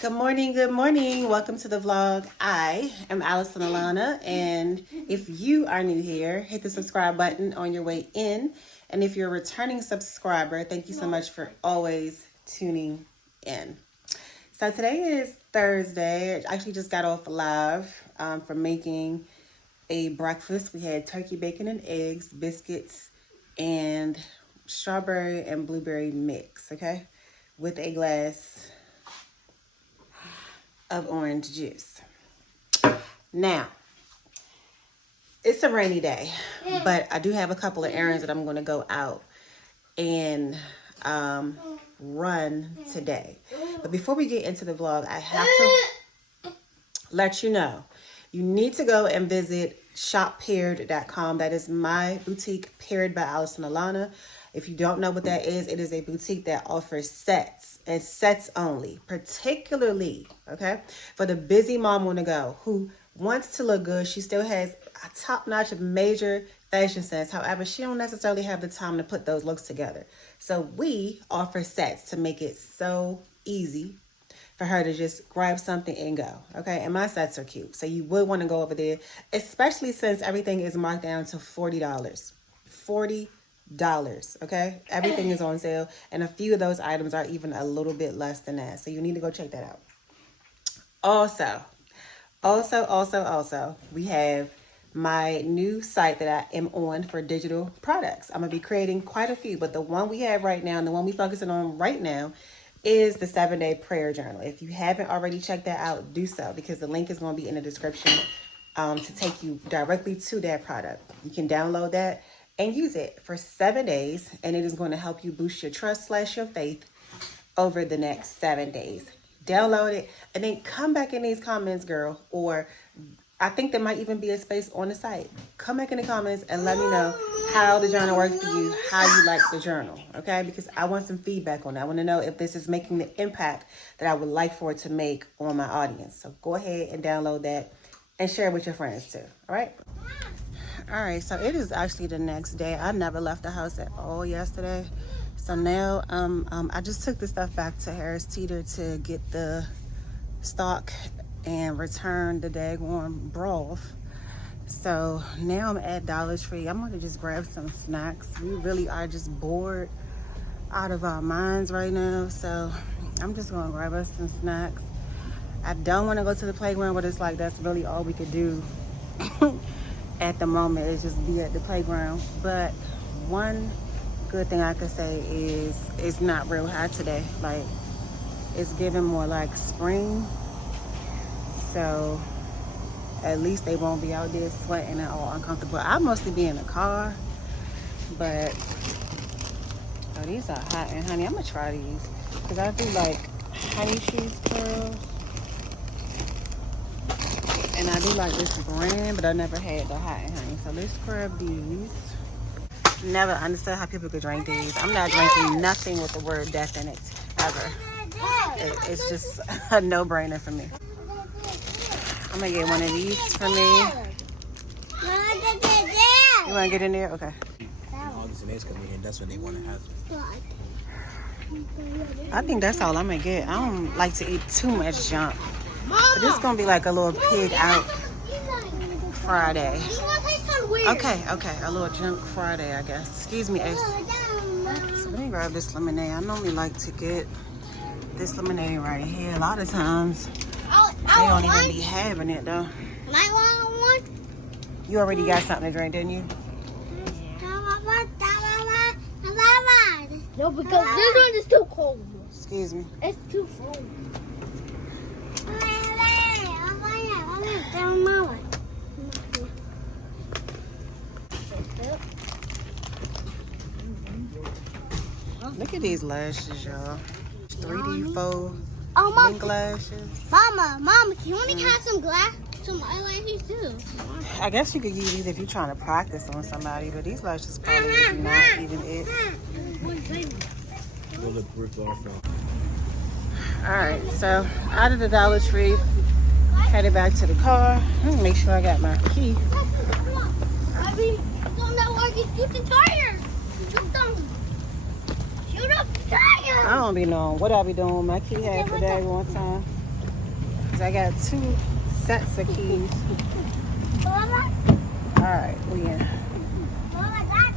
Good morning, good morning. Welcome to the vlog. I am Allison Alanna, and if you are new here, hit the subscribe button on your way in. And if you're a returning subscriber, thank you so much for always tuning in. So today is Thursday. I actually just got off live from making a breakfast. We had turkey, bacon, and eggs, biscuits, and strawberry and blueberry mix, okay? With a glass of orange juice. Now, it's a rainy day, but I do have a couple of errands that I'm going to go out and run today. But before we get into the vlog, I have to let you know, you need to go and visit shoppaired.com. That is my boutique, Paired by Allison Alanna. If you don't know what that is, it is a boutique that offers sets and sets only, particularly, okay, for the busy mom on the go who wants to look good. She still has a top-notch major fashion sense. However, she don't necessarily have the time to put those looks together. So we offer sets to make it so easy for her to just grab something and go, okay? And my sets are cute, so you would want to go over there, especially since everything is marked down to $40. $40, okay? Everything is on sale, and a few of those items are even a little bit less than that, so you need to go check that out. Also, we have my new site that I am on for digital products. I'm gonna be creating quite a few, but the one we have right now, and the one we're focusing on right now, is the 7-day prayer journal. If you haven't already checked that out, do so, because the link is going to be in the description to take you directly to that product. You can download that and use it for 7 days, and it is going to help you boost your trust / your faith over the next 7 days. Download it and then come back in these comments, girl, or I think there might even be a space on the site. Come back in the comments and let me know how the journal worked for you, how you like the journal, okay? Because I want some feedback on that. I want to know if this is making the impact that I would like for it to make on my audience. So go ahead and download that and share it with your friends too, all right? All right, so it is actually the next day. I never left the house at all yesterday. So now I just took the stuff back to Harris Teeter to get the stock and return the daggone broth. So now I'm at Dollar Tree. I'm gonna just grab some snacks. We really are just bored out of our minds right now, so I'm just gonna grab us some snacks. I don't want to go to the playground, but it's like that's really all we could do at the moment, is just be at the playground. But one good thing I could say is it's not real hot today. Like, it's giving more like spring. So at least they won't be out there sweating and all uncomfortable. I'll mostly be in the car, but oh, these are hot. And honey, I'm gonna try these because I do like honey cheese curls, and I do like this brand, but I never had the hot and honey. So let's grab these. Never understood how people could drink these. I'm not drinking nothing with the word death in it ever. It's just a no-brainer for me. I'm gonna get one of these for me. You wanna get in there? Okay. August and Ace come in here, that's when they want to have it. I think that's all I'm gonna get. I don't like to eat too much junk. But this is gonna be like a little pig out Friday. Okay, a little junk Friday, I guess. Excuse me, Ace. So let me grab this lemonade. I normally like to get this lemonade right here. A lot of times they don't even be having it though. I want one. You already got something to drink, didn't you? No, because this one is too cold. Excuse me. It's too cold. Look at these lashes, y'all. 3D faux Oh, mink lashes. Mama, you want to have some eyelashes too? I guess you could use these if you're trying to practice on somebody, but these lashes probably is not even it. We'll look ripped off. Alright, so out of the Dollar Tree, headed back to the car. Let me make sure I got my key. I mean, don't know why you shoot the tire. Shoot them. Shoot up the tire. I don't be knowing what I be doing. My key had for that one time. keys. I got 2 sets of keys. Mama, All right, we in. Mama, that's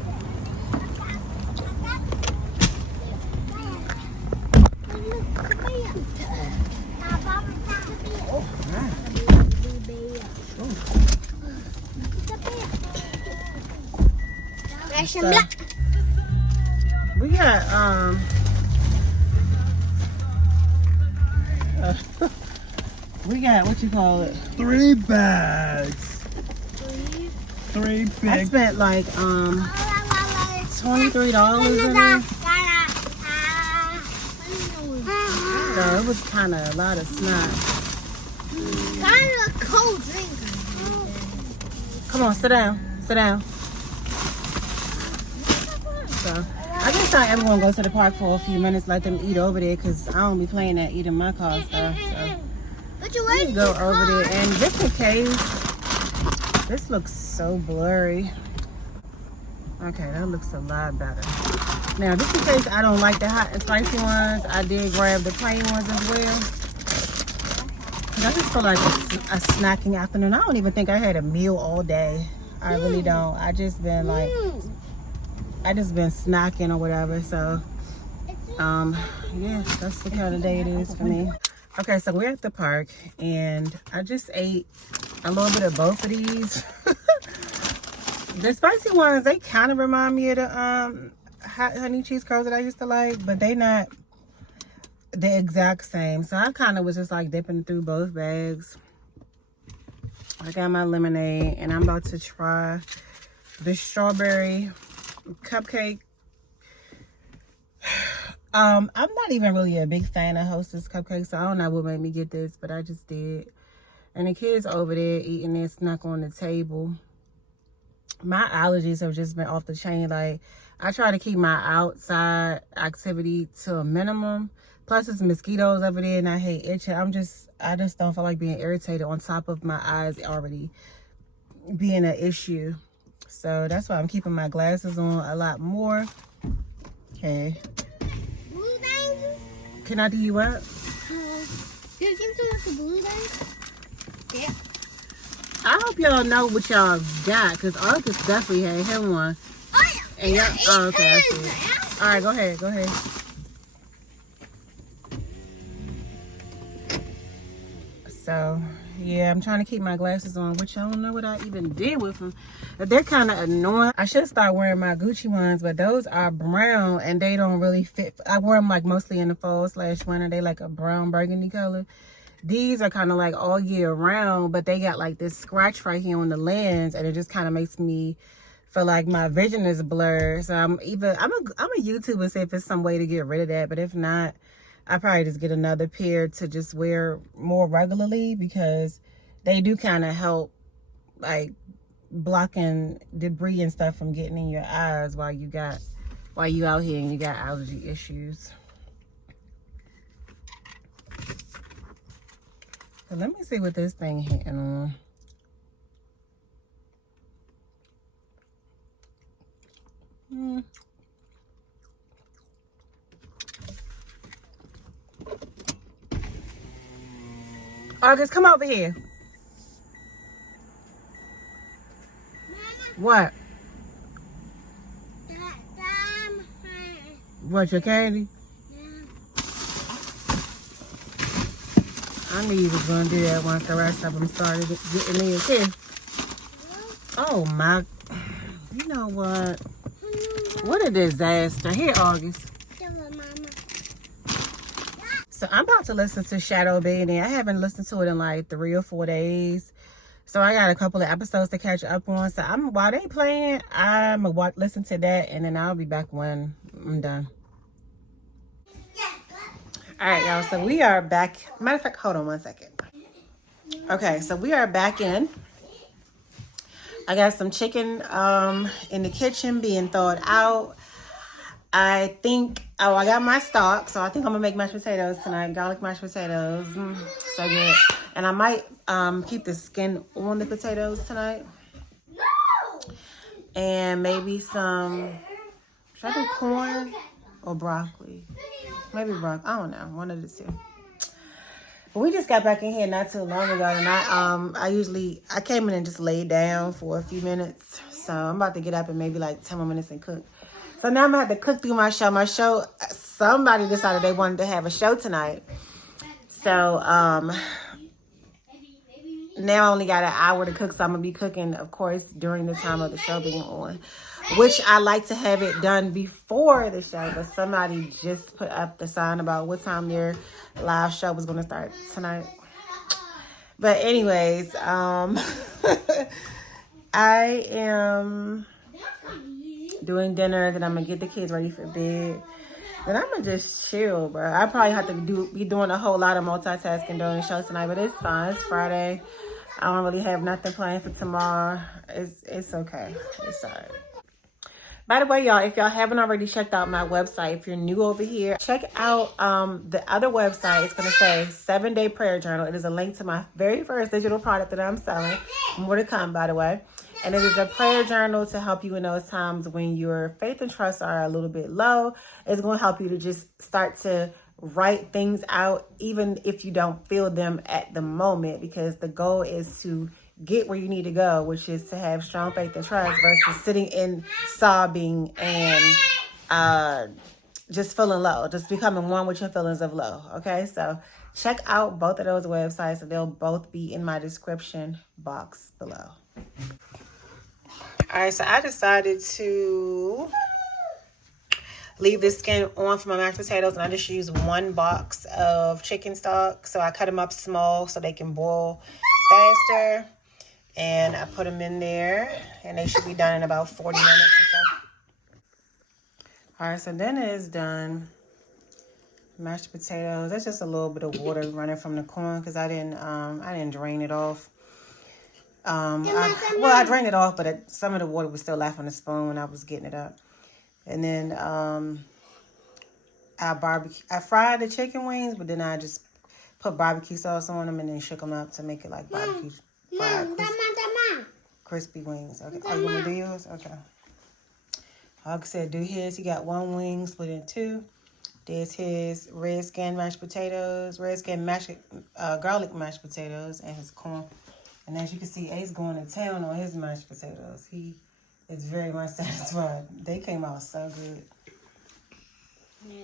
So, we got we got what you call it? 3 bags. 3 big. I spent like $23 in it. So it was kind of a lot of snot. Kind of a cold drink. Come on, sit down. Sit down. So I just thought everyone go to the park for a few minutes, let them eat over there, because I don't be playing that eating my car stuff. So But you let me wait. go over there. And just in case, this looks so blurry. Okay, that looks a lot better. Now, just in case I don't like the hot and spicy ones, I did grab the plain ones as well. Cause I just feel like a snacking afternoon. I don't even think I had a meal all day. I really don't. I just been like, I just been snacking or whatever. So, yeah, that's the kind of day it is for me. Okay, so we're at the park and I just ate a little bit of both of these. The spicy ones, they kind of remind me of the hot honey cheese curls that I used to like, but they not the exact same. So I kind of was just like dipping through both bags. I got my lemonade and I'm about to try the strawberry cupcake. I'm not even really a big fan of Hostess cupcakes, so I don't know what made me get this, but I just did. And the kids over there eating their snack on the table. My allergies have just been off the chain. Like, I try to keep my outside activity to a minimum. Plus, it's mosquitoes over there, and I hate itching. I just don't feel like being irritated on top of my eyes already being an issue. So that's why I'm keeping my glasses on a lot more. Okay. Blue things? Can I do you up? You give some of the blue things? Yeah. I hope y'all know what y'all got, because August definitely had him one. Oh, yeah. And y'all, oh, okay, I see it. All right, go ahead, go ahead. So, yeah, I'm trying to keep my glasses on, which I don't know what I even did with them. They're kind of annoying. I should start wearing my Gucci ones, but those are brown and they don't really fit. I wear them like mostly in the fall/winter. They like a brown burgundy color. These are kind of like all year round, but they got like this scratch right here on the lens, and it just kind of makes me feel like my vision is blurred. So I'm a YouTuber, see if there's some way to get rid of that, but if not, I probably just get another pair to just wear more regularly, because they do kind of help like blocking debris and stuff from getting in your eyes while you out here and you got allergy issues. So let me see what this thing hitting on. August, come over here. What? What, your candy? I knew you was gonna do that once the rest of them started getting in too. Oh my, you know what? What a disaster. Here, August. So I'm about to listen to Shadow Baby. I haven't listened to it in like 3 or 4 days. So I got a couple of episodes to catch up on. So while they playing, I'm gonna listen to that, and then I'll be back when I'm done. All right, y'all. So we are back. Matter of fact, hold on one second. Okay, so we are back in. I got some chicken in the kitchen being thawed out. I got my stock, so I think I'm gonna make mashed potatoes tonight. Garlic mashed potatoes, so good. And I might keep the skin on the potatoes tonight. And maybe some, should I do corn or broccoli? Maybe broccoli, I don't know, one of the two. But we just got back in here not too long ago, and I came in and just laid down for a few minutes. So I'm about to get up in maybe like 10 more minutes and cook. So now I'm gonna have to cook through my show. Somebody decided they wanted to have a show tonight. So now I only got an hour to cook, so I'm gonna be cooking, of course, during the time of the show being on. Which I like to have it done before the show, but somebody just put up the sign about what time their live show was gonna start tonight. But anyways, I am doing dinner, then I'm gonna get the kids ready for bed. Then I'm gonna just chill, bro. I probably have to be doing a whole lot of multitasking during the show tonight, but it's fine. It's Friday. I don't really have nothing planned for tomorrow. It's okay. It's alright. By the way, y'all, if y'all haven't already checked out my website, if you're new over here, check out the other website. It's going to say 7-Day Prayer Journal. It is a link to my very first digital product that I'm selling. More to come, by the way. And it is a prayer journal to help you in those times when your faith and trust are a little bit low. It's going to help you to just start to write things out, even if you don't feel them at the moment, because the goal is to get where you need to go, which is to have strong faith and trust versus sitting in sobbing and just feeling low, just becoming one with your feelings of low. Okay, so check out both of those websites, and they'll both be in my description box below. All right, so I decided to leave the skin on for my mashed potatoes, and I just use 1 box of chicken stock. So I cut them up small so they can boil faster. And I put them in there, and they should be done in about 40 minutes or so. All right, so dinner is done. Mashed potatoes. That's just a little bit of water running from the corn because I didn't drain it off. I drained it off, but some of the water was still left on the spoon when I was getting it up. And then I fried the chicken wings, but then I just put barbecue sauce on them and then shook them up to make it like barbecue fried crispy wings. Okay. Oh, you want me to do yours? Okay. Like I said, do his. He got 1 wing split in 2. There's his red skin mashed potatoes, garlic mashed potatoes, and his corn. And as you can see, Ace going to town on his mashed potatoes. He is very much satisfied. They came out so good. Yeah.